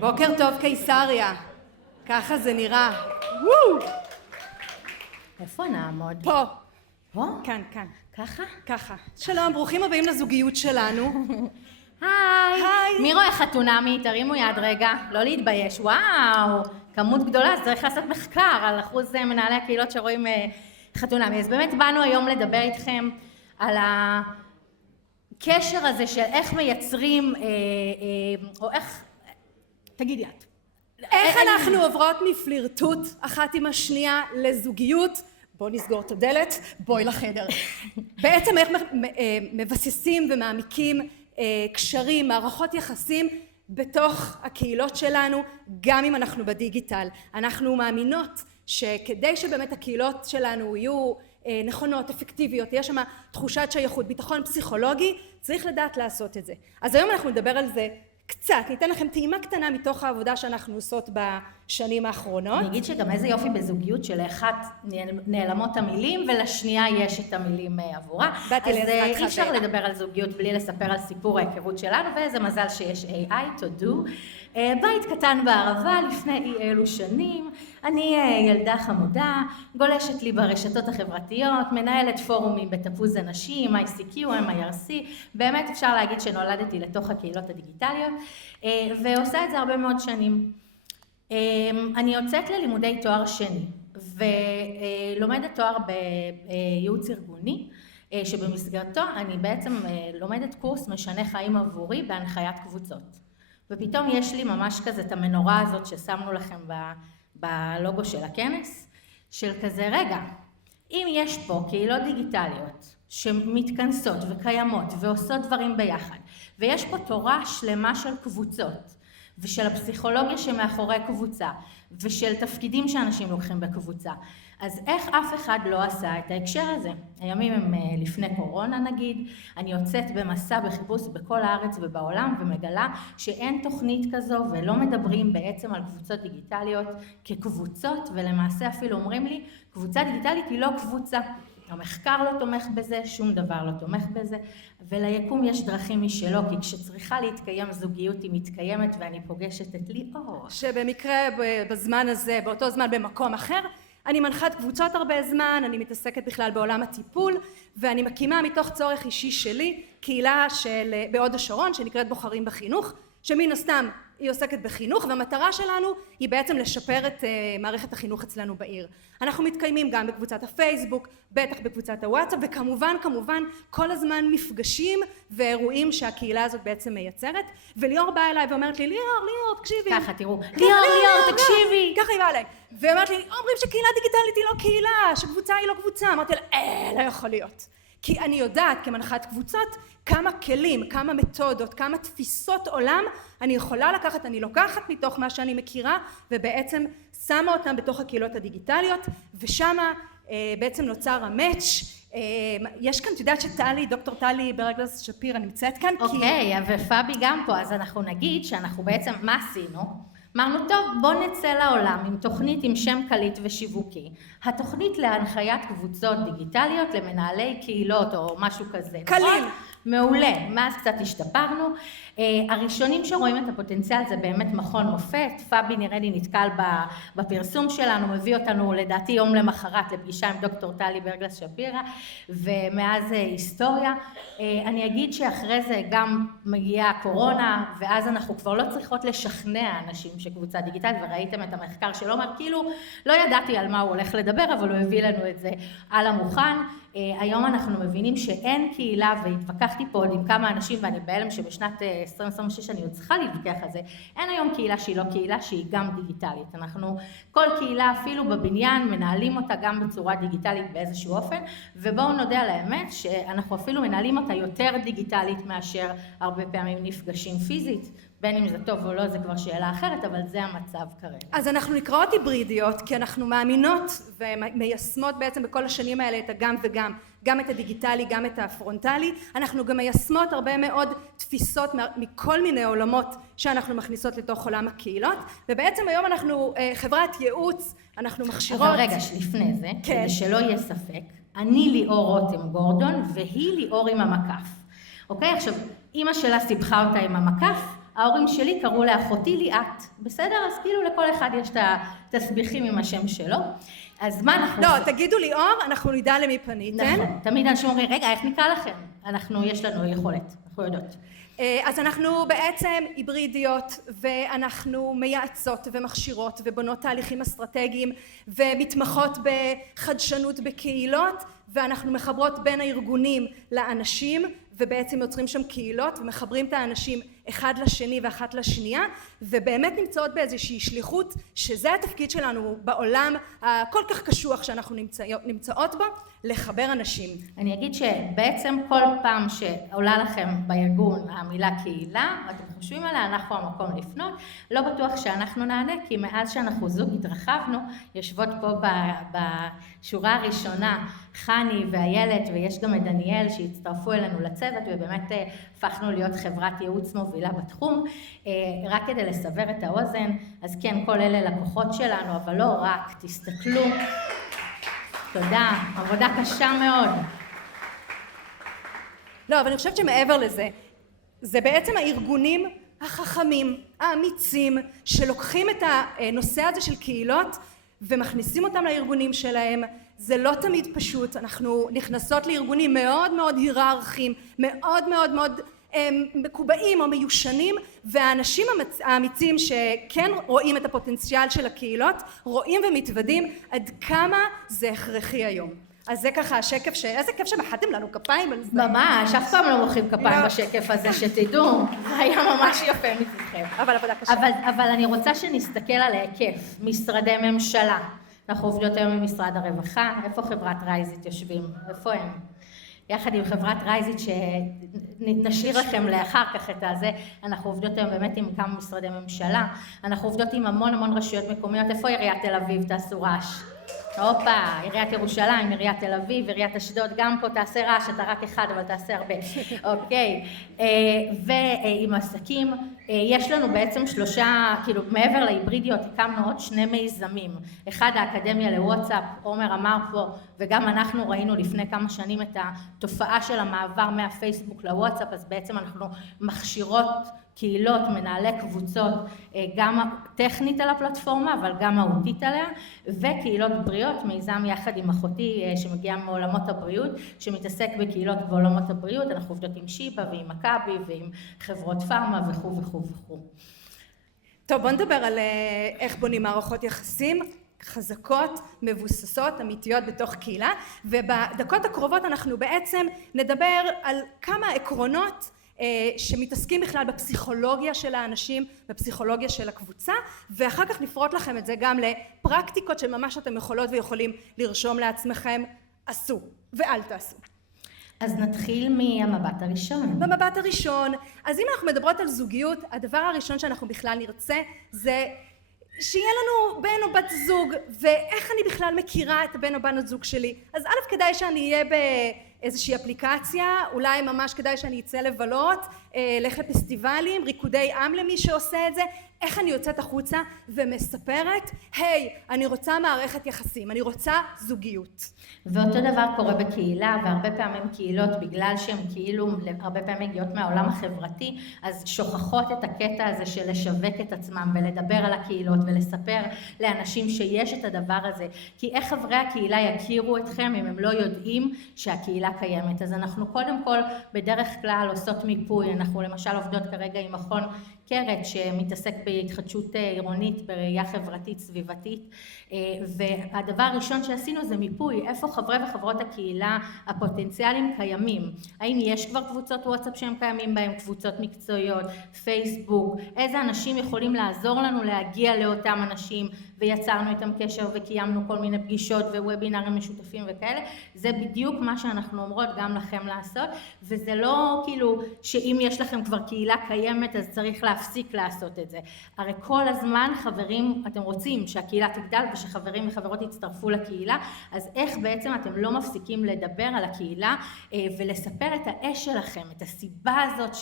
בוקר טוב קיסריה, ככה זה נראה. וואו! איפה נעמוד? פה. פה? כאן, כאן. ככה? ככה. שלום, ברוכים הבאים לזוגיות שלנו. היי! מי רואה חתונמי? תרימו יד רגע, לא להתבייש. וואו, כמות גדולה, אז צריך לעשות מחקר על אחוז מנהלי הקהילות שרואים חתונמי. אז באמת באנו היום לדבר איתכם על הקשר הזה של איך מייצרים, או איך, תגידי את. איך אנחנו עוברות מפלירטוט אחת עם השנייה לזוגיות? בואו נסגור את הדלת, בואי לחדר. בעצם איך מבססים ומעמיקים קשרים, מערכות יחסים בתוך הקהילות שלנו, גם אם אנחנו בדיגיטל. אנחנו מאמינות שכדי שבאמת הקהילות שלנו יהיו נכונות, אפקטיביות, יש שם תחושת שייכות, ביטחון פסיכולוגי, צריך לדעת לעשות את זה. אז היום אנחנו נדבר על זה קצת, ניתן לכם טעימה קטנה מתוך העבודה שאנחנו עושות בשנים האחרונות. אני אגיד שגם איזה יופי בזוגיות שלאחת נעלמות המילים ולשנייה יש את המילים עבורה. אז אי אפשר לדבר על זוגיות בלי לספר על סיפור ההיכרות שלנו, ואיזה מזל שיש AI, תודו. בית קטן בערבה לפני אי אלו שנים, אני ילדה חמודה, גולשת לי ברשתות החברתיות, מנהלת פורומים בתפוז אנשים, ICQ, MIRC, באמת אפשר להגיד שנולדתי לתוך הקהילות הדיגיטליות, ועושה את זה הרבה מאוד שנים. אני יוצאת ללימודי תואר שני, ולומדת תואר בייעוץ ארגוני, שבמסגרתו אני בעצם לומדת קורס משנה חיים עבורי בהנחיית קבוצות. ופתאום יש לי ממש כזה את המנורה הזאת ששמנו לכם בלוגו של הכנס, של כזה רגע, אם יש פה קהילות דיגיטליות שמתכנסות וקיימות ועושות דברים ביחד, ויש פה תורה שלמה של קבוצות, ושל הפסיכולוגיה שמאחורי קבוצה, ושל תפקידים שאנשים לוקחים בקבוצה, אז איך אף אחד לא עשה את ההקשר הזה? הימים הם לפני קורונה נגיד, אני יוצאת במסע בחיפוש בכל הארץ ובעולם ומגלה שאין תוכנית כזו ולא מדברים בעצם על קבוצות דיגיטליות כקבוצות, ולמעשה אפילו אומרים לי, קבוצה דיגיטלית היא לא קבוצה. המחקר לא תומך בזה, שום דבר לא תומך בזה, וליקום יש דרכים משלו, כי כשצריכה להתקיים זוגיות היא מתקיימת, ואני פוגשת את ליאור. שבמקרה בזמן הזה, באותו זמן במקום אחר, אני מנחת קבוצות הרבה זמן, אני מתעסקת בכלל בעולם הטיפול, ואני מקימה מתוך צורך אישי שלי, קהילה בהוד השרון, שנקראת בוחרים בחינוך, שמן הסתם היא עוסקת בחינוך, והמטרה שלנו היא בעצם לשפר את מערכת החינוך אצלנו בעיר. אנחנו מתקיימים גם בקבוצת הפייסבוק, בטח בקבוצת הוואטסאפ, וכמובן, כל הזמן מפגשים ואירועים שהקהילה הזאת בעצם מייצרת, וליאור באה אליי ואומרת לי, ליאור, תקשיבי. ככה, תראו, ליאור, תקשיבי. ככה היא באה אליי. ואומרת לי, אומרים שקהילה דיגיטלית היא לא קהילה, שקבוצה היא לא קבוצה. אמרתי לה, לא יכול להיות. כי אני יודעת כמנחת קבוצות כמה כלים, כמה מתודות, כמה תפיסות עולם אני יכולה לקחת, אני לוקחת מתוך מה שאני מכירה ובעצם שמה אותם בתוך הקהילות הדיגיטליות, ושמה בעצם נוצר המאץ'. יש כאן, את יודעת שטלי, דוקטור טלי ברגלס שפירא נמצאת כאן? אוקיי, ופאבי גם פה, אז אנחנו נגיד שאנחנו בעצם, מה עשינו? אמרנו, טוב, בוא נצא לעולם עם תוכנית עם שם קליט ושיווקי. התוכנית להנחיית קבוצות דיגיטליות למנהלי קהילות או משהו כזה. קליל. מעולה, מאז קצת השתפרנו. הראשונים שרואים את הפוטנציאל זה באמת מכון מופת. פאבי נראה לי נתקל בפרסום שלנו, מביא אותנו לדעתי יום למחרת לפגישה עם דוקטור טלי ברגלס שפירא, ומאז היסטוריה. אני אגיד שאחרי זה גם מגיעה הקורונה, ואז אנחנו כבר לא צריכות לשכנע אנשים שקבוצה דיגיטלית, וראיתם את המחקר שלו, אומר כאילו לא ידעתי על מה הוא הולך לדבר, אבל הוא הביא לנו את זה על המוכן. היום אנחנו מבינים שאין קהילה, והתווכחתי פה עוד עם כמה אנשים, ואני בהלם שבשנת 2026 אני עוד צריכה להתווכח על זה, אין היום קהילה שהיא לא קהילה שהיא גם דיגיטלית. אנחנו, כל קהילה אפילו בבניין, מנהלים אותה גם בצורה דיגיטלית באיזשהו אופן, ובואו נודה על האמת שאנחנו אפילו מנהלים אותה יותר דיגיטלית מאשר הרבה פעמים נפגשים פיזית. בין אם זה טוב או לא, זה כבר שאלה אחרת, אבל זה המצב כרגע. אז אנחנו נקראות היברידיות, כי אנחנו מאמינות ומיישמות בעצם בכל השנים האלה את הגם וגם, גם את הדיגיטלי, גם את הפרונטלי. אנחנו גם מיישמות הרבה מאוד תפיסות מכל מיני עולמות שאנחנו מכניסות לתוך עולם הקהילות, ובעצם היום אנחנו חברת ייעוץ, אנחנו מכשירות... אבל רגע, לפני זה, כדי שלא יהיה ספק, אני ליאור רותם גורדון, והיא ליאור עם המקף. אוקיי? עכשיו, אמא שלה סיבכה אותה עם המקף, ההורים שלי קראו לאחותי ליאת. בסדר? אז כאילו לכל אחד יש את התסביכים עם השם שלו. אז מה אנחנו... לא, תגידו ליאור, אנחנו נדע למי פניתן. נכון. תמיד אנשים אומרים, רגע, איך נקרא לכם? יש לנו יכולת, אנחנו יודעות. אז אנחנו בעצם היברידיות, ואנחנו מייעצות ומכשירות ובונות תהליכים אסטרטגיים ומתמחות בחדשנות בקהילות, ואנחנו מחברות בין הארגונים לאנשים ובעצם יוצרים שם קהילות ומחברים את האנשים אחד לשני ואחת לשנייה, ובאמת נמצאות באיזושהי שליחות שזה התפקיד שלנו בעולם הכל כך קשוח שאנחנו נמצאות בו, לחבר אנשים. אני אגיד שבעצם כל פעם שעולה לכם בארגון המילה קהילה, אתם חושבים עליה, אנחנו המקום לפנות, לא בטוח שאנחנו נענה, כי מאז שאנחנו זוג התרחבנו, יושבות פה בשורה הראשונה חני ואיילת, ויש גם את דניאל שהצטרפו אלינו לצוות, ובאמת הפכנו להיות חברת ייעוץ מובילה בתחום. רק כדי לסבר את האוזן, אז כן, כל אלה לקוחות שלנו, אבל לא רק, תסתכלו. תודה, עבודה קשה מאוד. לא, אבל אני חושבת שמעבר לזה, זה בעצם הארגונים החכמים, האמיצים, שלוקחים את הנושא הזה של קהילות ומכניסים אותם לארגונים שלהם. זה לא תמיד פשוט, אנחנו נכנסות לארגונים מאוד מאוד היררכיים, מאוד מאוד מאוד מקובעים או מיושנים, והאנשים האמיצים שכן רואים את הפוטנציאל של הקהילות, רואים ומתוודים עד כמה זה הכרחי היום. אז זה ככה השקף איזה כיף שמחאתם לנו כפיים על זה. ממש, אף פעם לא מוחאים כפיים בשקף הזה, שתדעו. זה היה ממש יפה מצדכם. אבל עבודה קשה. אבל אני רוצה שנסתכל על ההיקף, משרדי ממשלה. אנחנו עובדות היום עם משרד הרווחה, איפה חברת רייזית יושבים? איפה הם? יחד עם חברת רייזית שנשאיר לכם לאחר כך את הזה, אנחנו עובדות היום באמת עם כמה משרדי ממשלה, אנחנו עובדות עם המון רשויות מקומיות. איפה עיריית תל אביב? תעשו רעש. הופה, עיריית ירושלים, עיריית תל אביב, עיריית אשדוד, גם פה תעשה רעש, אתה רק אחד אבל תעשה הרבה. אוקיי, ועם עסקים, יש לנו בעצם כאילו מעבר להיברידיות הקמנו עוד 2 מיזמים. אחד, האקדמיה לוואטסאפ, עומר אמר פה, וגם אנחנו ראינו לפני כמה שנים את התופעה של המעבר מהפייסבוק לוואטסאפ, אז בעצם אנחנו מכשירות קהילות, מנהלי קבוצות, גם טכנית על הפלטפורמה, אבל גם מהותית עליה, וקהילות בריאות, מיזם יחד עם אחותי שמגיעה מעולמות הבריאות, שמתעסק בקהילות בעולמות הבריאות. אנחנו עובדות עם שיבא ועם מכבי ועם חברות פארמה וכו'. טוב, בוא נדבר על איך בונים מערכות יחסים חזקות, מבוססות, אמיתיות בתוך קהילה, ובדקות הקרובות אנחנו בעצם נדבר על כמה עקרונות שמתעסקים בכלל בפסיכולוגיה של האנשים, בפסיכולוגיה של הקבוצה, ואחר כך נפרוט לכם את זה גם לפרקטיקות שממש אתם יכולות ויכולים לרשום לעצמכם, עשו ואל תעשו. אז נתחיל מהמבט הראשון. במבט הראשון, אז אם אנחנו מדברות על זוגיות, הדבר הראשון שאנחנו בכלל נרצה זה שיהיה לנו בן או בת זוג, ואיך אני בכלל מכירה את הבן או בת זוג שלי. אז א', כדאי שאני אהיה באיזושהי אפליקציה, אולי ממש כדאי שאני אצא לבלות, לך לפסטיבלים, ריקודי עם למי שעושה את זה, איך אני יוצאת החוצה ומספרת, היי, אני רוצה מערכת יחסים, אני רוצה זוגיות. ואותו דבר קורה בקהילה, והרבה פעמים קהילות, בגלל שהן כאילו הרבה פעמים מגיעות מהעולם החברתי, אז שוכחות את הקטע הזה של לשווק את עצמם ולדבר על הקהילות ולספר לאנשים שיש את הדבר הזה. כי איך חברי הקהילה יכירו אתכם אם הם לא יודעים שהקהילה קיימת? אז אנחנו קודם כל בדרך כלל עושות מיפוי. אנחנו למשל עובדות כרגע עם מכון קרת שמתעסק בהתחדשות עירונית בראייה חברתית סביבתית, והדבר הראשון שעשינו זה מיפוי איפה חברי וחברות הקהילה הפוטנציאליים קיימים. האם יש כבר קבוצות וואטסאפ שהם קיימים בהם, קבוצות מקצועיות, פייסבוק, איזה אנשים יכולים לעזור לנו להגיע לאותם אנשים, ויצרנו איתם קשר וקיימנו כל מיני פגישות ווובינרים משותפים וכאלה. זה בדיוק מה שאנחנו אומרות גם לכם לעשות, וזה לא כאילו שאם יש לכם כבר קהילה קיימת אז צריך להפסיק לעשות את זה. הרי כל הזמן חברים, אתם רוצים שהקהילה תגדל ושחברים וחברות יצטרפו לקהילה, אז איך בעצם אתם לא מפסיקים לדבר על הקהילה ולספר את האש שלכם, את הסיבה הזאת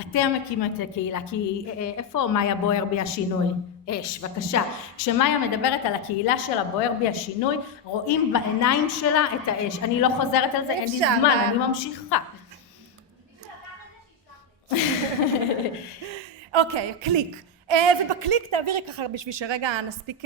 אתם מקימים את הקהילה, כי איפה מאיה בוער בי השינוי? אש, בבקשה. כשמאיה מדברת על הקהילה שלה בוער בי השינוי, רואים בעיניים שלה את האש. אני לא חוזרת על זה, אין לי זמן, אני ממשיכה. אוקיי, קליק. ובקליק תעבירי ככה בשביל שרגע נספיק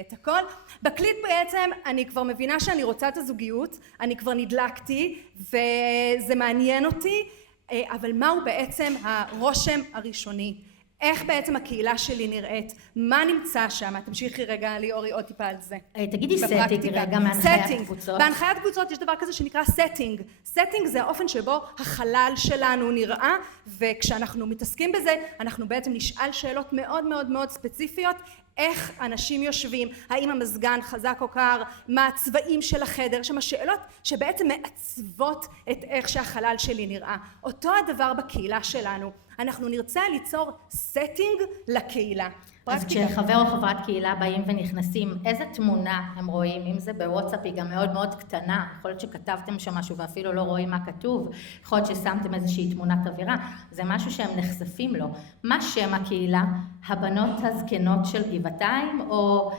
את הכל. בקליק בעצם אני כבר מבינה שאני רוצה את הזוגיות, אני כבר נדלקתי וזה מעניין אותי, אבל מהו בעצם הרושם הראשוני? איך בעצם הקהילה שלי נראית? מה נמצא שם? תמשיכי רגע ליאורי עוד טיפה על זה. תגידי סטינג רגע מהנחיית קבוצות. בהנחיית קבוצות יש דבר כזה שנקרא סטינג. סטינג זה האופן שבו החלל שלנו נראה, וכשאנחנו מתעסקים בזה, אנחנו בעצם נשאל שאלות מאוד מאוד מאוד ספציפיות, איך אנשים יושבים, האם המזגן חזק או קר, מה הצבעים של החדר, שם השאלות שבעצם מעצבות את איך שהחלל שלי נראה. אותו הדבר בקהילה שלנו. אנחנו נרצה ליצור סטינג לקהילה. אז כשחבר או חברת קהילה באים ונכנסים, איזה תמונה הם רואים? אם זה בוואטסאפ היא גם מאוד מאוד קטנה, יכול להיות שכתבתם שם משהו ואפילו לא רואים מה כתוב, יכול להיות ששמתם איזושהי תמונת אווירה, זה משהו שהם נחשפים לו. מה שם הקהילה? הבנות הזקנות של גבעתיים או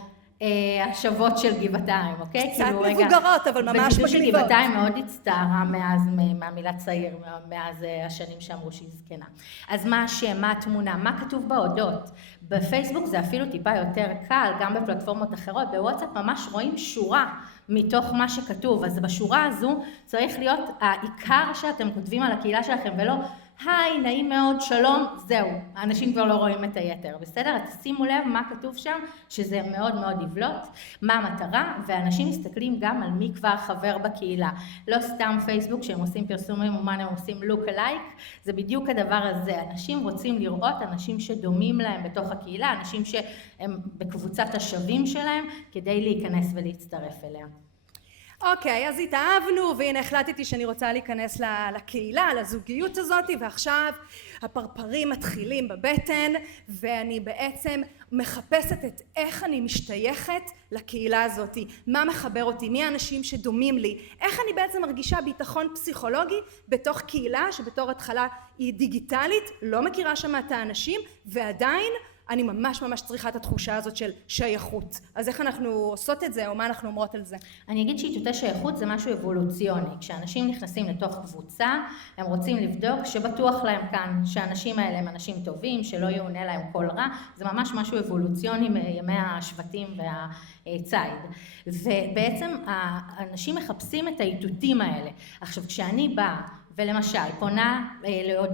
השוות של גבעתיים, אוקיי? קצת מבוגרות, אבל ממש מגניבות. וגדול שגבעתיים מאוד הצטערה מהמילה צעיר, מאז השנים שאמרו שהיא זקנה. אז מה השם, מה התמונה, מה כתוב בהודות? בפייסבוק זה אפילו טיפה יותר קל, גם בפלטפורמות אחרות, בוואטסאפ ממש רואים שורה מתוך מה שכתוב, אז בשורה הזו צריך להיות העיקר שאתם כותבים על הקהילה שלכם, ולא היי, נעים מאוד, שלום, זהו, האנשים כבר לא רואים את היתר, בסדר? אז שימו לב מה כתוב שם, שזה מאוד מאוד יבלוט, מה המטרה, ואנשים מסתכלים גם על מי כבר חבר בקהילה. לא סתם פייסבוק שהם עושים פרסום ממומן, הם עושים look alike, זה בדיוק הדבר הזה, אנשים רוצים לראות אנשים שדומים להם בתוך הקהילה, אנשים שהם בקבוצת השווים שלהם, כדי להיכנס ולהצטרף אליה. אוקיי, אז התאהבנו, והנה החלטתי שאני רוצה להיכנס לקהילה, לזוגיות הזאת, ועכשיו הפרפרים מתחילים בבטן, ואני בעצם מחפשת את איך אני משתייכת לקהילה הזאת, מה מחבר אותי, מי האנשים שדומים לי, איך אני בעצם מרגישה ביטחון פסיכולוגי בתוך קהילה שבתור התחלה היא דיגיטלית, לא מכירה שם את האנשים, ועדיין אני ממש ממש צריכה את התחושה הזאת של שייכות. אז איך אנחנו עושות את זה, או מה אנחנו אומרות על זה? אני אגיד שאיתותי שייכות זה משהו אבולוציוני. כשאנשים נכנסים לתוך קבוצה, הם רוצים לבדוק שבטוח להם כאן, שהאנשים האלה הם אנשים טובים, שלא יעונה להם כל רע. זה ממש משהו אבולוציוני מימי השבטים והציד. ובעצם האנשים מחפשים את האיתותים האלה. עכשיו, כשאני באה, ולמשל, פונה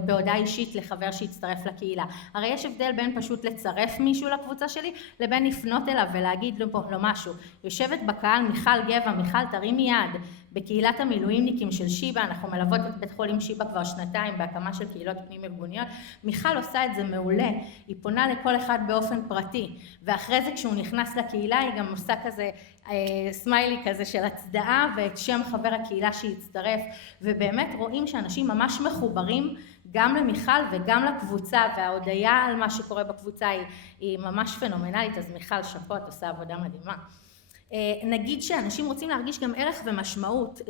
בהודעה אישית לחבר שהצטרף לקהילה. הרי יש הבדל בין פשוט לצרף מישהו לקבוצה שלי, לבין לפנות אליו ולהגיד לו משהו. יושבת בקהל מיכל גבע, מיכל תרימי יד, בקהילת המילואימניקים של שיבה, אנחנו מלוות את בית חולים שיבה כבר 2 בהקמה של קהילות פנים ארגוניות, מיכל עושה את זה מעולה, היא פונה לכל אחד באופן פרטי, ואחרי זה כשהוא נכנס לקהילה היא גם עושה כזה סמיילי כזה של הצדעה ואת שם חבר הקהילה שהצטרף, ובאמת רואים שאנשים ממש מחוברים גם למיכל וגם לקבוצה, וההודעה על מה שקורה בקבוצה היא ממש פנומנלית, אז מיכל שפות עושה עבודה מדהימה. נגיד שאנשים רוצים להרגיש גם ערך ומשמעות,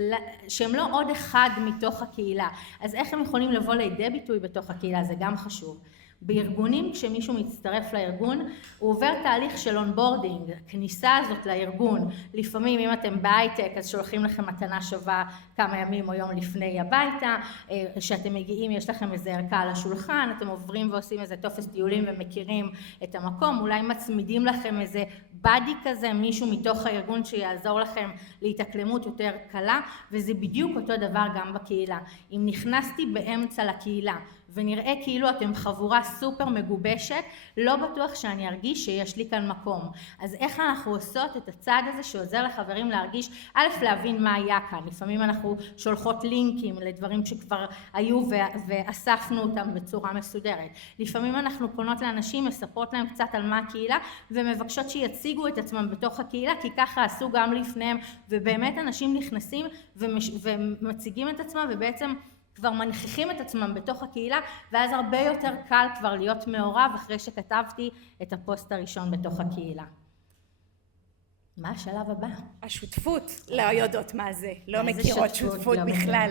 שהם לא עוד אחד מתוך הקהילה, אז איך הם יכולים לבוא לידי ביטוי בתוך הקהילה, זה גם חשוב. בארגונים, כשמישהו מצטרף לארגון, הוא עובר תהליך של אונבורדינג, הכניסה הזאת לארגון. לפעמים אם אתם בהייטק, אז שולחים לכם מתנה שווה כמה ימים או יום לפני הביתה, כשאתם מגיעים יש לכם איזה ערכה על השולחן, אתם עוברים ועושים איזה טופס טיולים ומכירים את המקום, אולי מצמידים לכם איזה בדי כזה, מישהו מתוך הארגון שיעזור לכם להתאקלמות יותר קלה, וזה בדיוק אותו דבר גם בקהילה. אם נכנסתי באמצע לקהילה, ונראה כאילו אתם חבורה סופר מגובשת, לא בטוח שאני ארגיש שיש לי כאן מקום. אז איך אנחנו עושות את הצעד הזה שעוזר לחברים להרגיש, א', להבין מה היה כאן. לפעמים אנחנו שולחות לינקים לדברים שכבר היו ואספנו אותם בצורה מסודרת. לפעמים אנחנו פונות לאנשים, מספרות להם קצת על מה הקהילה, ומבקשות שיציגו את עצמם בתוך הקהילה, כי ככה עשו גם לפניהם, ובאמת אנשים נכנסים ומציגים את עצמם, ובעצם כבר מנכיחים את עצמם בתוך הקהילה, ואז הרבה יותר קל כבר להיות מעורב אחרי שכתבתי את הפוסט הראשון בתוך הקהילה. מה השלב הבא? השותפות. לא יודעות מה זה, לא מכירות שותפות בכלל.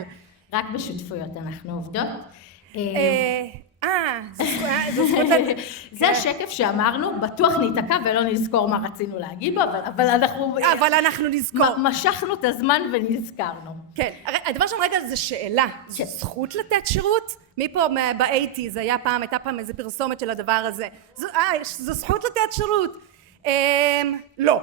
רק בשותפויות אנחנו עובדות. זו זכות... זה השקף שאמרנו, בטוח ניתקע ולא נזכור מה רצינו להגיד בו, אבל אנחנו נזכור. משכנו את הזמן ונזכרנו. כן, הדבר שם רגע זה שאלה, זו זכות לתת שירות? מי פה ב-80s, הייתה פעם איזה פרסומת של הדבר הזה. זו זכות לתת שירות? לא.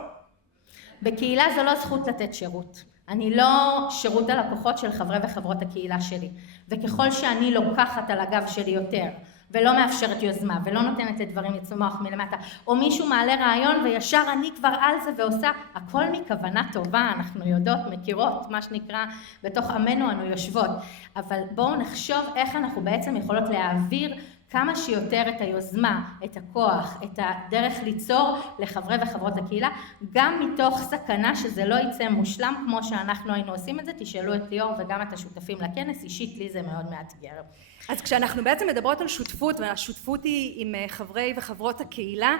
בקהילה זו לא זכות לתת שירות. אני לא שירות הלקוחות של חברי וחברות הקהילה שלי, וככל שאני לוקחת על הגב שלי יותר, ולא מאפשרת יוזמה, ולא נותנת את דברים לצמוח מלמטה, או מישהו מעלה רעיון וישר אני כבר על זה ועושה, הכל מכוונה טובה, אנחנו יודעות, מכירות, מה שנקרא, בתוך עמנו אנו יושבות, אבל בואו נחשוב איך אנחנו בעצם יכולות להעביר כמה שיותר את היוזמה, את הכוח, את הדרך ליצור לחברי וחברות הקהילה, גם מתוך סכנה שזה לא יצא מושלם כמו שאנחנו היינו עושים את זה, תשאלו את ליאור וגם את השותפים לכנס, אישית לי זה מאוד מאתגר. אז כשאנחנו בעצם מדברות על שותפות, והשותפות היא עם חברי וחברות הקהילה,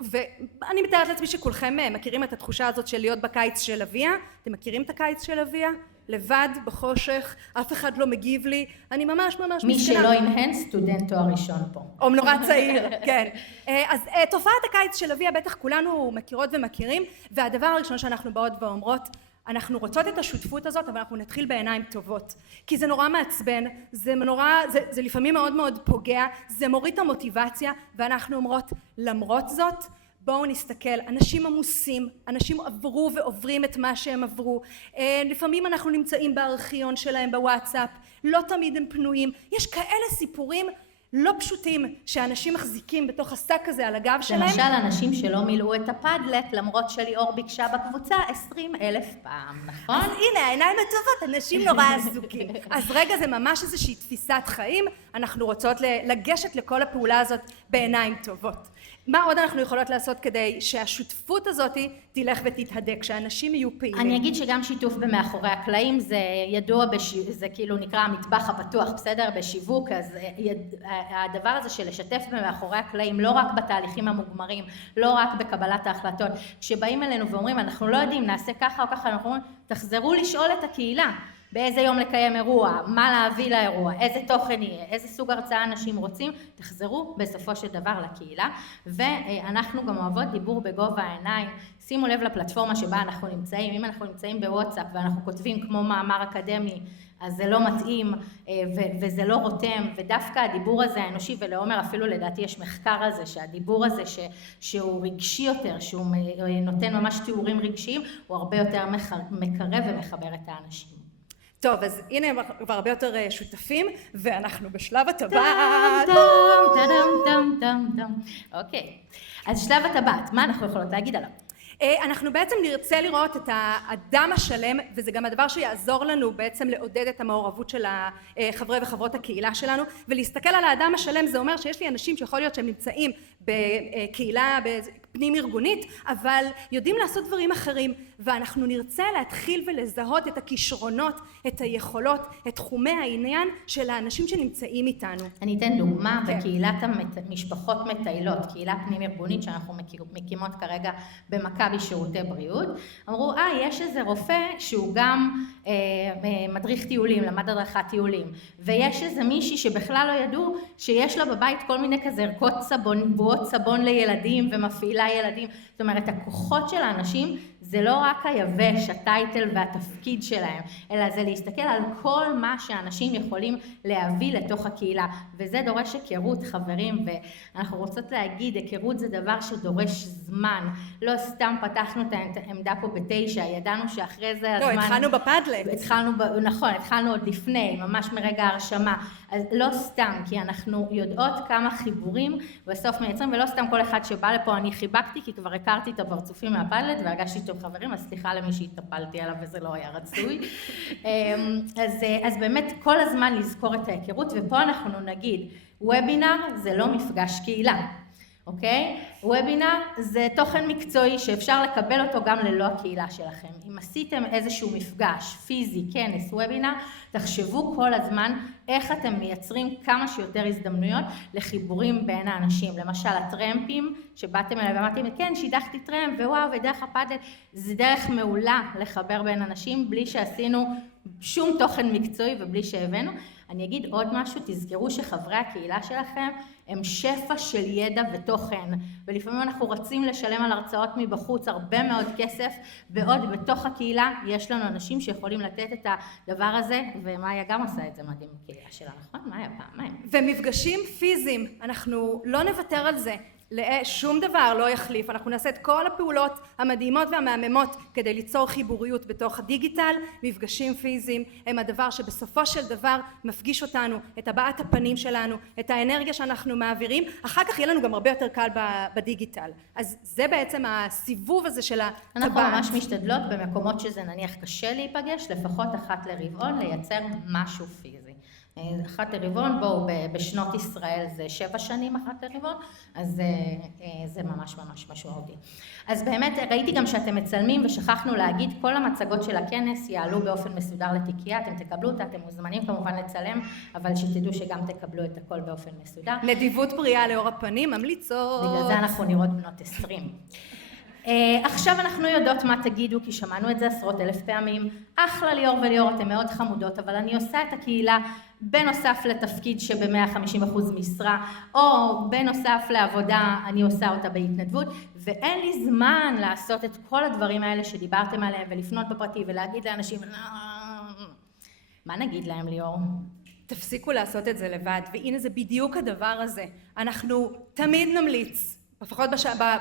ואני מתארת לעצמי שכולכם מכירים את התחושה הזאת של להיות בקיץ של אביה, אתם מכירים את הקיץ של אביה? לבד, בחושך, אף אחד לא מגיב לי, אני ממש מי מסכנה. שלא עם סטודנט תואר ראשון פה. או נורא צעיר, כן. אז תופעת הקיץ של אביה בטח כולנו מכירות ומכירים, והדבר הראשון שאנחנו באות ואומרות, אנחנו רוצות את השותפות הזאת, אבל אנחנו נתחיל בעיניים טובות. כי זה נורא מעצבן, זה לפעמים מאוד מאוד פוגע, זה מוריד את המוטיבציה, ואנחנו אומרות, למרות זאת, בואו נסתכל, אנשים עמוסים, אנשים עברו ועוברים את מה שהם עברו, לפעמים אנחנו נמצאים בארכיון שלהם בוואטסאפ, לא תמיד הם פנויים, יש כאלה סיפורים לא פשוטים שאנשים מחזיקים בתוך השק הזה על הגב שלהם. למשל אנשים שלא מילאו את הפדלט למרות שליאור ביקשה בקבוצה 20,000 פעם, נכון? אז הנה העיניים הטובות, אנשים נורא עסוקים. אז רגע זה ממש איזושהי תפיסת חיים, אנחנו רוצות לגשת לכל הפעולה הזאת בעיניים טובות. מה עוד אנחנו יכולות לעשות כדי שהשותפות הזאת תלך ותתהדק, שאנשים יהיו פעילים? אני אגיד שגם שיתוף במאחורי הקלעים זה ידוע, זה כאילו נקרא המטבח הפתוח, בסדר? בשיווק, אז הדבר הזה של לשתף במאחורי הקלעים, לא רק בתהליכים המוגמרים, לא רק בקבלת ההחלטות, כשבאים אלינו ואומרים, אנחנו לא יודעים, נעשה ככה או ככה, אנחנו אומרים, תחזרו לשאול את הקהילה. באיזה יום לקיים אירוע, מה להביא לאירוע, איזה תוכן יהיה, איזה סוג הרצאה אנשים רוצים, תחזרו בסופו של דבר לקהילה, ואנחנו גם אוהבות דיבור בגובה העיניים, שימו לב לפלטפורמה שבה אנחנו נמצאים, אם אנחנו נמצאים בוואטסאפ ואנחנו כותבים כמו מאמר אקדמי, אז זה לא מתאים וזה לא רותם, ודווקא הדיבור הזה האנושי, ולעומר אפילו לדעתי יש מחקר הזה, שהדיבור הזה שהוא רגשי יותר, שהוא נותן ממש תיאורים רגשיים, הוא הרבה יותר מקרב ומחבר את האנשים. טוב, אז הנה הם כבר הרבה יותר שותפים, ואנחנו בשלב הטבעת. אוקיי, אז שלב הטבעת, מה אנחנו יכולות להגיד עליו? אנחנו בעצם נרצה לראות את האדם השלם, וזה גם הדבר שיעזור לנו בעצם לעודד את המעורבות של חברי וחברות הקהילה שלנו, ולהסתכל על האדם השלם זה אומר שיש לי אנשים שיכול להיות שהם נמצאים בקהילה פנים ארגונית, אבל יודעים לעשות דברים אחרים, ואנחנו נרצה להתחיל ולזהות את הכישרונות, את היכולות, את תחומי העניין של האנשים שנמצאים איתנו. אני אתן דוגמה, בקהילת המשפחות מטיילות, קהילה פנים ארגונית שאנחנו מקימות כרגע במכבי שירותי בריאות, אמרו, יש איזה רופא שהוא גם מדריך טיולים, למד הדרכת טיולים, ויש איזה מישהי שבכלל לא ידעו שיש לה בבית כל מיני כזה ערכות סבון, בועות סבון לילדים ומפעילה ילדים, זאת אומרת הכוחות של האנשים זה לא רק היבש, הטייטל והתפקיד שלהם, אלא זה להסתכל על כל מה שאנשים יכולים להביא לתוך הקהילה, וזה דורש היכרות חברים, ואנחנו רוצות להגיד, היכרות זה דבר שדורש זמן, לא סתם פתחנו את העמדה פה ב9, ידענו שאחרי זה הזמן... לא, התחלנו בפדלט. נכון, התחלנו עוד לפני, ממש מרגע ההרשמה, אז לא סתם, כי אנחנו יודעות כמה חיבורים בסוף מייצרים, ולא סתם כל אחד שבא לפה אני חיבקתי, כי כבר הכרתי את הפרצופים מהפדלט, והרגשתי טוב חברים, אז סליחה למי שהתאפלתי עליו וזה לא היה רצוי. אז באמת כל הזמן לזכור את ההיכרות, ופה אנחנו נגיד, וובינר זה לא מפגש קהילה. אוקיי? וובינר זה תוכן מקצועי שאפשר לקבל אותו גם ללא הקהילה שלכם. אם עשיתם איזשהו מפגש פיזי, כנס, וובינר, תחשבו כל הזמן איך אתם מייצרים כמה שיותר הזדמנויות לחיבורים בין האנשים. למשל, הטרמפים שבאתם אליי ואמרתם, כן, שידחתי טרמפ, ווואו, ודרך הפדלט, זה דרך מעולה לחבר בין אנשים בלי שעשינו שום תוכן מקצועי ובלי שהבאנו. אני אגיד עוד משהו, תזכרו שחברי הקהילה שלכם הם שפע של ידע ותוכן, ולפעמים אנחנו רצים לשלם על הרצאות מבחוץ הרבה מאוד כסף, בעוד בתוך הקהילה יש לנו אנשים שיכולים לתת את הדבר הזה, ומאיה גם עושה את זה מדהים בקהילה שלה, נכון? מאיה פעמיים. ומפגשים פיזיים, אנחנו לא נוותר על זה. שום דבר לא יחליף, אנחנו נעשה את כל הפעולות המדהימות והמהממות כדי ליצור חיבוריות בתוך הדיגיטל. מפגשים פיזיים הם הדבר שבסופו של דבר מפגיש אותנו, את הבעת הפנים שלנו, את האנרגיה שאנחנו מעבירים, אחר כך יהיה לנו גם הרבה יותר קל בדיגיטל. אז זה בעצם הסיבוב הזה של הטבעת. אנחנו ממש משתדלות במקומות שזה נניח קשה להיפגש, לפחות אחת לרבעון לייצר משהו פיזי. אחת לרבעון, בואו, בשנות ישראל זה 7 שנים אחת לרבעון, אז זה ממש ממש משמעותי. אז באמת ראיתי גם שאתם מצלמים ושכחנו להגיד, כל המצגות של הכנס יעלו באופן מסודר לתיקייה, אתם תקבלו אותה, אתם מוזמנים כמובן לצלם, אבל שתדעו שגם תקבלו את הכל באופן מסודר. נדיבות בריאה לאור הפנים, ממליצות. בגלל זה אנחנו נראות בנות 20. עכשיו אנחנו יודעות מה תגידו, כי שמענו את זה עשרות אלף פעמים. אחלה ליאור וליאור, אתם מאוד חמודות, אבל אני עושה את הקהילה בנוסף לתפקיד שב-150% משרה, או בנוסף לעבודה אני עושה אותה בהתנדבות, ואין לי זמן לעשות את כל הדברים האלה שדיברתם עליהם, ולפנות בפרטי ולהגיד לאנשים, מה נגיד להם ליאור? תפסיקו לעשות את זה לבד, והנה זה בדיוק הדבר הזה. אנחנו תמיד נמליץ, לפחות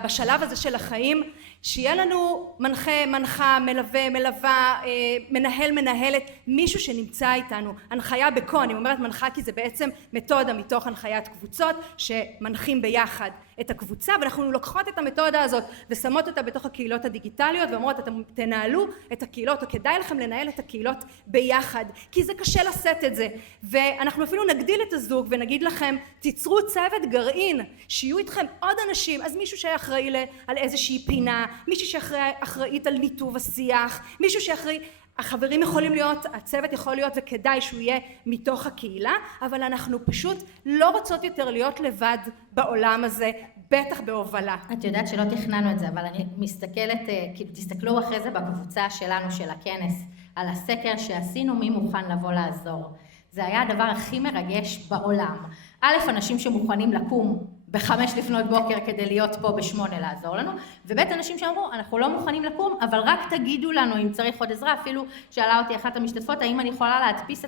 בשלב הזה של החיים, שיהיה לנו מנחה, מנחה, מלווה, מלווה, מנהל, מנהלת, מישהו שנמצא איתנו, הנחיה בקו, אני אומרת מנחה כי זה בעצם מתודה מתוך הנחיית קבוצות שמנחים ביחד את הקבוצה, ואנחנו לוקחות את המתודה הזאת ושמות אותה בתוך הקהילות הדיגיטליות ואומרות אתם תנהלו את הקהילות או כדאי לכם לנהל את הקהילות ביחד, כי זה קשה לשאת את זה, ואנחנו אפילו נגדיל את הזוג ונגיד לכם תיצרו צוות גרעין, שיהיו איתכם עוד אנשים, אז מישהו שאחראי על איזושהי פינה, מישהו שאחראית על ניתוב השיח, מישהו שאחראי, החברים יכולים להיות, הצוות יכול להיות וכדאי שהוא יהיה מתוך הקהילה, אבל אנחנו פשוט לא רוצות יותר להיות לבד בעולם הזה, בטח בהובלה. את יודעת שלא תכננו את זה, אבל אני מסתכלת, כאילו תסתכלו אחרי זה בקבוצה שלנו של הכנס, על הסקר שעשינו מי מוכן לבוא לעזור. זה היה הדבר הכי מרגש בעולם. א', אנשים שמוכנים לקום ב5 לפנות בוקר כדי להיות פה ב8 לעזור לנו, וב' אנשים שאמרו, אנחנו לא מוכנים לקום, אבל רק תגידו לנו אם צריך עוד עזרה, אפילו שאלה אותי אחת המשתתפות, האם אני יכולה להדפיס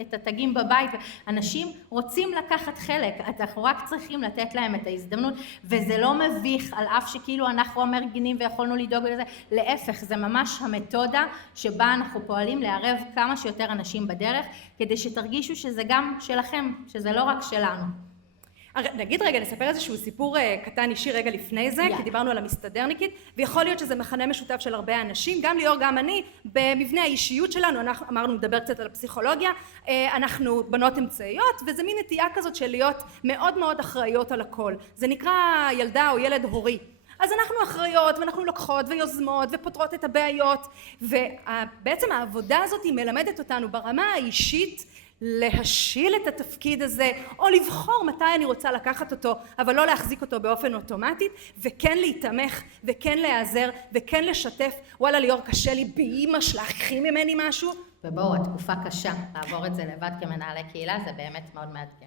את התגים בבית, אנשים רוצים לקחת חלק, אנחנו רק צריכים לתת להם את ההזדמנות, וזה לא מביך על אף שכאילו אנחנו המארגנים ויכולנו לדאוג לזה, להפך, זה ממש המתודה שבה אנחנו פועלים לערב כמה שיותר אנשים בדרך, כדי שתרגישו שזה גם שלכם, שזה לא רק שלנו. נגיד רגע, נספר איזשהו סיפור קטן אישי רגע לפני זה, כי דיברנו על המסתדרניקית, ויכול להיות שזה מכנה משותף של הרבה אנשים, גם ליאור, גם אני, במבנה האישיות שלנו, אנחנו אמרנו, נדבר קצת על הפסיכולוגיה, אנחנו בנות אמצעיות, וזה מין נטייה כזאת של להיות מאוד מאוד אחראיות על הכל. זה נקרא ילדה או ילד הורי. אז אנחנו אחראיות ואנחנו לוקחות ויוזמות ופותרות את הבעיות, ובעצם העבודה הזאת היא מלמדת אותנו ברמה האישית, להשיל את התפקיד הזה, או לבחור מתי אני רוצה לקחת אותו, אבל לא להחזיק אותו באופן אוטומטי, וכן להתמך, וכן להיעזר, וכן לשתף. וואלה ליאור, קשה לי באמא שלה, קחי ממני משהו. ובואו, התקופה קשה, לעבור את זה לבד כמנהלי קהילה, זה באמת מאוד מאתגר.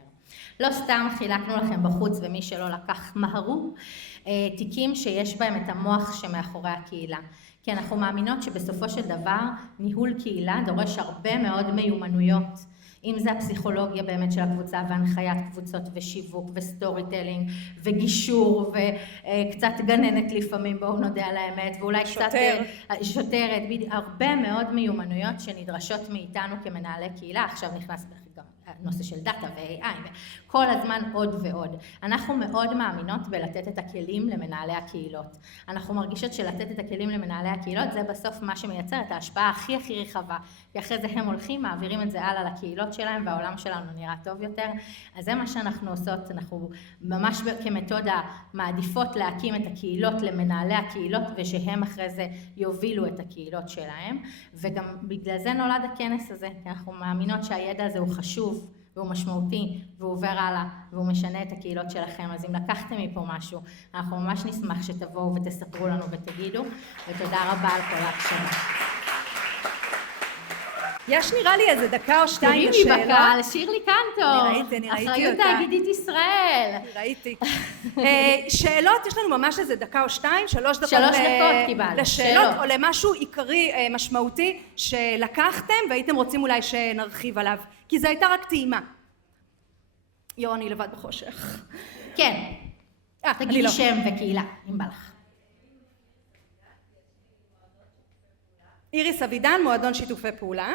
לא סתם חילקנו לכם בחוץ, ומי שלא לקח מהרו, תיקים שיש בהם את המוח שמאחורי הקהילה. כי אנחנו מאמינות שבסופו של דבר, ניהול קהילה דורש הרבה מאוד מיומנויות. אם זה הפסיכולוגיה באמת של הקבוצה והנחיית קבוצות ושיווק וסטורי טלינג וגישור וקצת גננת לפעמים, בואו נודה על האמת, ואולי קצת שוטרת, הרבה מאוד מיומנויות שנדרשות מאיתנו כמנהלי קהילה. עכשיו נכנס נושא של דאטה ו-AI וכל הזמן עוד ועוד. אנחנו מאוד מאמינות בלתת את הכלים למנהלי הקהילות. אנחנו מרגישות שלתת את הכלים למנהלי הקהילות זה בסוף מה שמייצר את ההשפעה הכי רחבה. כי אחרי זה הם הולכים, מעבירים את זה הלאה לקהילות שלהם והעולם שלנו נראה טוב יותר. אז זה מה שאנחנו עושות. אנחנו ממש כמתודה מעדיפות להקים את הקהילות למנהלי הקהילות ושהם אחרי זה יובילו את הקהילות שלהם. וגם בגלל זה נולד הכנס הזה. אנחנו מאמינות שהידע הזה הוא חשוב. והוא משמעותי, והוא עובר הלאה, והוא משנה את הקהילות שלכם. אז אם לקחתם מפה משהו, אנחנו ממש נשמח שתבואו ותספרו לנו ותגידו, ותודה רבה על כל ההקשבה. יש נראה לי איזה דקה או שתיים לשאלות. תראי בקהל, שירלי קנטו. אני ראיתי אותה. אחריות תאגידית ישראל. ראיתי. שאלות, יש לנו ממש איזה דקה או שתיים, 3 דקות. 3 דקות קיבלנו. לשאלות או למשהו עיקרי משמעותי שלקחתם והייתם רוצים אולי שנרחיב עליו. כי זו הייתה רק טעימה. אני לבד בחושך. כן. תגידי שם וקהילה, אם בא לך. איריס אבידן, מועדון שיתופי פעולה.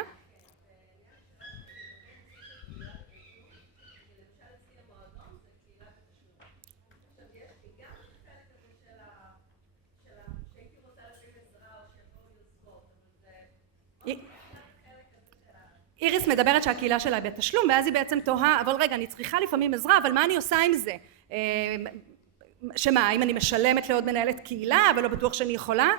איריס מדברת שהקהילה שלה היא בתשלום, ואז היא בעצם תוהה, אבל רגע, אני צריכה לפעמים עזרה, אבל מה אני עושה עם זה? שמה, אם אני משלמת לעוד מנהלת קהילה, אבל לא בטוח שאני יכולה?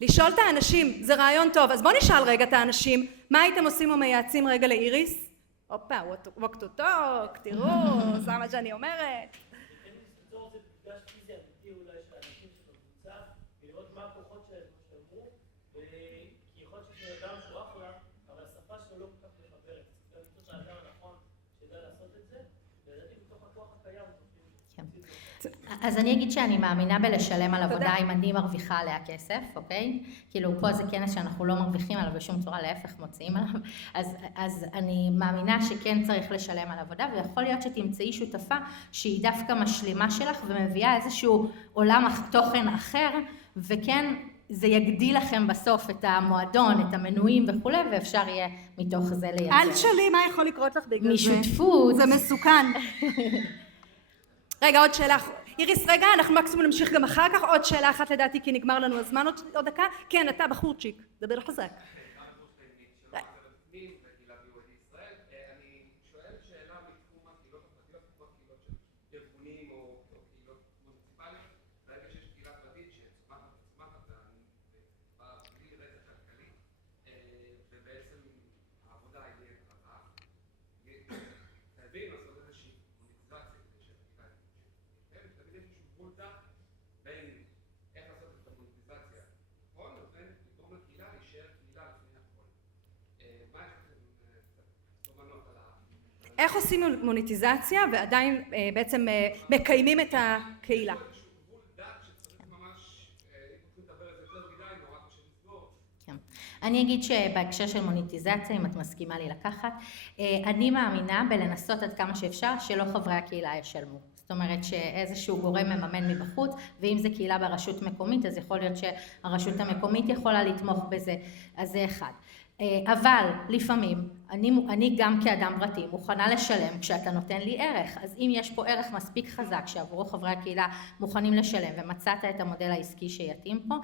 לשאול את האנשים, זה רעיון טוב. אז בואו נשאל רגע את האנשים, מה הייתם עושים או מייעצים רגע לאיריס? הופה, walk to talk, תראו, זה מה שאני אומרת. אז אני אגיד שאני מאמינה בלשלם על עבודה אם אני מרוויחה עליה כסף, אוקיי? כאילו פה זה כנס שאנחנו לא מרוויחים עליו בשום צורה, להפך מוציאים עליו, אז אני מאמינה שכן צריך לשלם על עבודה, ויכול להיות שתמצאי שותפה שהיא דווקא משלימה שלך ומביאה איזשהו עולם תוכן אחר, וכן זה יגדיל לכם בסוף את המועדון, את המנויים וכו', ואפשר יהיה מתוך זה לייצר. אל תשאלי מה יכול לקרות לך בגלל זה. משותפות. זה מסוכן. רגע, עוד שאלה. איריס, רגע, אנחנו מקסימום נמשיך גם אחר כך. עוד שאלה אחת לדעתי, כי נגמר לנו הזמן עוד דקה. כן, אתה בחורצ'יק, דבר חזק. איך עושים מוניטיזציה ועדיין בעצם מקיימים את הקהילה? אני אגיד שבהקשר של מוניטיזציה, אם את מסכימה לי לקחת, אני מאמינה בלנסות עד כמה שאפשר שלא חברי הקהילה ישלמו. זאת אומרת שאיזשהו גורם מממן מבחוץ, ואם זה קהילה ברשות מקומית, אז יכול להיות שהרשות המקומית יכולה לתמוך בזה, אז זה אחד. אבל לפעמים אני גם כאדם פרטי מוכנה לשלם כשאתה נותן לי ערך, אז אם יש פה ערך מספיק חזק שעבורו חברי הקהילה מוכנים לשלם ומצאת את המודל העסקי שיתאים פה,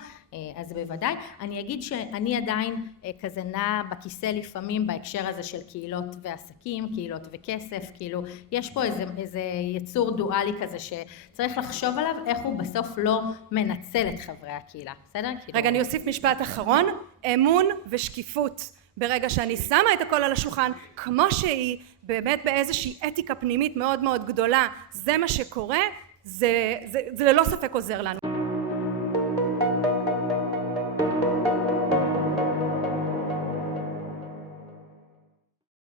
אז בוודאי. אני אגיד שאני עדיין כזה נע בכיסא לפעמים בהקשר הזה של קהילות ועסקים, קהילות וכסף, כאילו יש פה איזה יצור דואלי כזה שצריך לחשוב עליו איך הוא בסוף לא מנצל את חברי הקהילה, בסדר? רגע, אני אוסיף משפט אחרון, אמון ושקיפות. ברגע שאני שמה את הכל על השולחן, כמו שהיא, באמת באיזושהי אתיקה פנימית מאוד מאוד גדולה, זה מה שקורה, זה ללא ספק עוזר לנו.